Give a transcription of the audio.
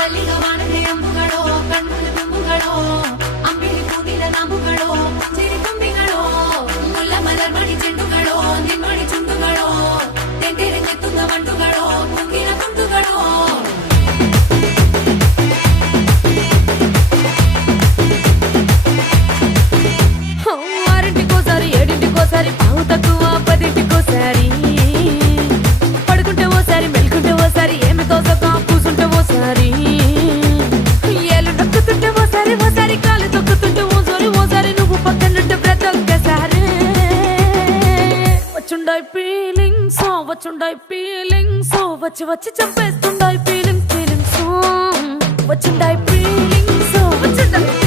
ಮಲ್ಲಿಗ ವಾನದೆ ಅಂಬುಗಳೋ ಕಣ್ಣುಗಳ ತುಂಬುಗಳೋ ಅಂಬಿಳಿ ಹೂವಿನ ನಾಮುಗಳೋ ಮುಂಜಿರಿ ತುಂಬಿಗಳೋ ಮುಲ್ಲ ಮಲರ್ ಮಣಿ ಚೆಂಡುಗಳೋ ನಿಮ್ಮಣಿ ಚುಂಡುಗಳೋ ತೆಂಡೆರೆ ಕೆತ್ತುಂಗ ಬಂಡುಗಳೋ ಮುಂಗಿನ ತುಂಡುಗಳೋ ఆరింటికోసారి ఏడింటికోసారి పావు తక్కువ పదింటికోసారి పడుకుంటే ఓసారి మెలుకుంటే ఓసారి ఏమి తోసక కూసుంటే ఓసారి ఏలు నొక్కుతుంటే ఓసారి ఓసారి కాలు తొక్కుతుంటే ఓసారి నువ్వు పక్కనుంటే ప్రతి ఒక్కసారి వచ్చుండాయి ఫీలింగ్స్ వచ్చి వచ్చి చంపేస్తుండాయి ఫీలింగ్స్ వచ్చుండాయి ఫీలింగ్స్ వచ్చుండాయి